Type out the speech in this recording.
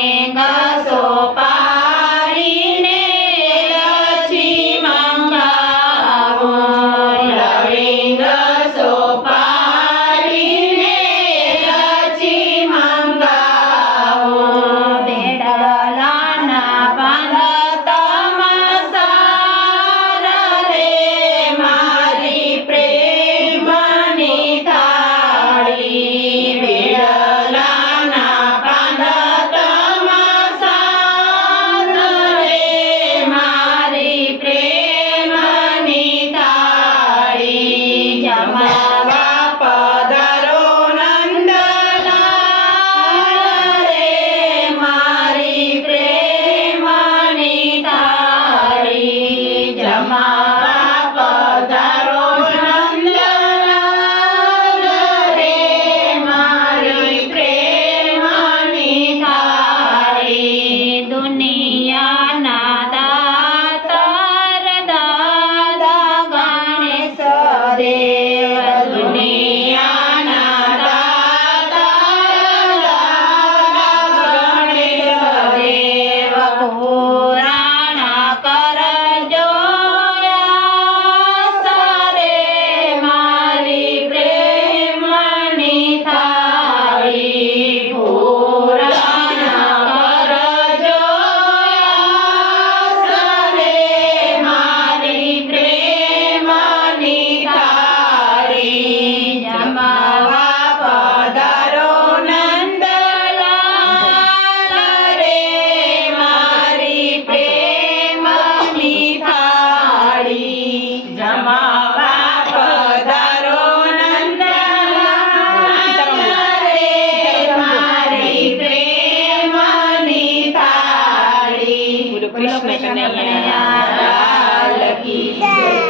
Venga.